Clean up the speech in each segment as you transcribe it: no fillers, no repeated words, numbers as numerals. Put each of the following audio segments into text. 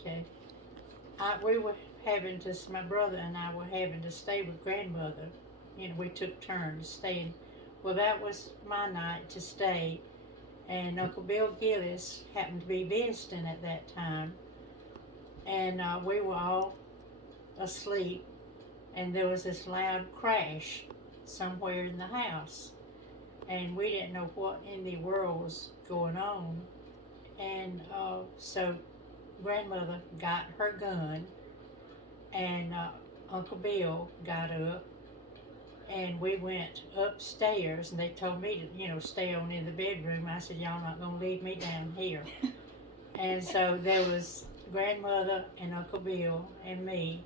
Okay. My brother and I were having to stay with grandmother. We took turns staying. Well, that was my night to stay, and Uncle Bill Gillis happened to be visiting at that time, and we were all asleep, and there was this loud crash somewhere in the house, and we didn't know what in the world was going on, and so grandmother got her gun, and Uncle Bill got up, and we went upstairs, and they told me to, stay on in the bedroom. I said, y'all not gonna leave me down here. And so there was grandmother and Uncle Bill and me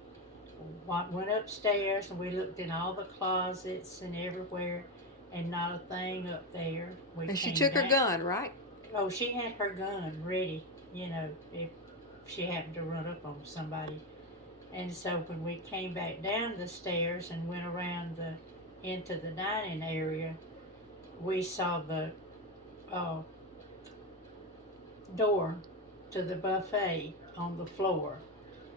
went upstairs, and we looked in all the closets and everywhere, and not a thing up there. And she took her gun, right? Oh, she had her gun ready, if she happened to run up on somebody. And so when we came back down the stairs and went around into the dining area, we saw the door to the buffet on the floor.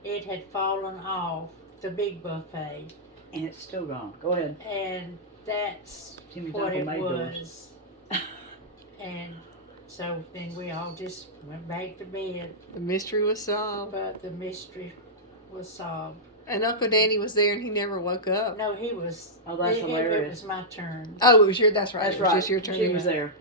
It had fallen off the big buffet. And it's still gone. Go ahead. And that's Jimmy's what Uncle it made was. And so then we all just went back to bed. The mystery was solved. But the mystery was solved. And Uncle Danny was there, and he never woke up. No, he was. Oh, that's hilarious. It was my turn. Oh, it was your. That's right. That's it was right. Just your turn. She was there.